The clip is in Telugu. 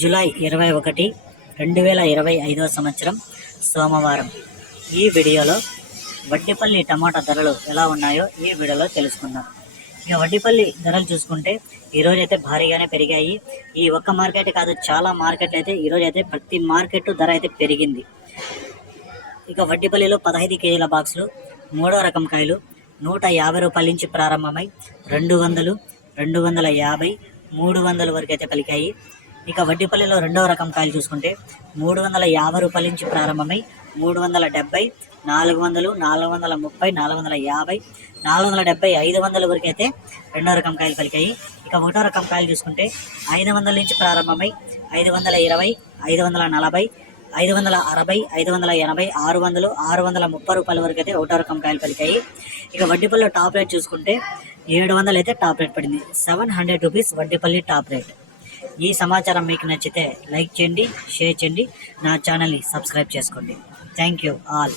జూలై ఇరవై ఒకటి రెండు వేల ఇరవై ఐదో సంవత్సరం సోమవారం. ఈ వీడియోలో వడ్డిపల్లి టమాటా ధరలు ఎలా ఉన్నాయో ఈ వీడియోలో తెలుసుకుందాం. ఇక వడ్డిపల్లి ధరలు చూసుకుంటే ఈరోజు అయితే భారీగానే పెరిగాయి. ఈ ఒక్క మార్కెట్ కాదు చాలా మార్కెట్లు అయితే ఈరోజు అయితే ప్రతి మార్కెట్ ధర అయితే పెరిగింది. ఇక వడ్డిపల్లిలో పదహైదు కేజీల బాక్సులు మూడో రకం కాయలు నూట యాభై రూపాయల నుంచి ప్రారంభమై రెండు వందలు రెండు వందల యాభై మూడు వందల వరకు అయితే పలికాయి. ఇక వడ్డీపల్లిలో రెండవ రకం కాయలు చూసుకుంటే మూడు వందల యాభై రూపాయల నుంచి ప్రారంభమై మూడు వందల డెబ్బై నాలుగు వందలు నాలుగు వందల ముప్పై నాలుగు వందల యాభై నాలుగు వందల డెబ్బై ఐదు వందల వరకు అయితే రెండో రకం కాయలు పలికాయి. ఇక ఒకటో రకం కాయలు చూసుకుంటే ఐదు వందల నుంచి ప్రారంభమై ఐదు వందల ఇరవై ఐదు వందల నలభై ఐదు వందల అరవై ఐదు వందల ఎనభై ఆరు వందలు ఆరు వందల ముప్పై రూపాయల వరకు అయితే ఒకటో రకం కాయలు పలికాయి. ఇక వడ్డీపల్లి టాప్ రేట్ చూసుకుంటే ఏడు వందలు అయితే టాప్ రేట్ పడింది. Seven hundred rupees Vaddipalli top rate. ఈ సమాచారం మీకు నచ్చితే లైక్ చేయండి షేర్ చేయండి. నా ఛానల్ని సబ్స్క్రైబ్ చేసుకోండి. Thank you all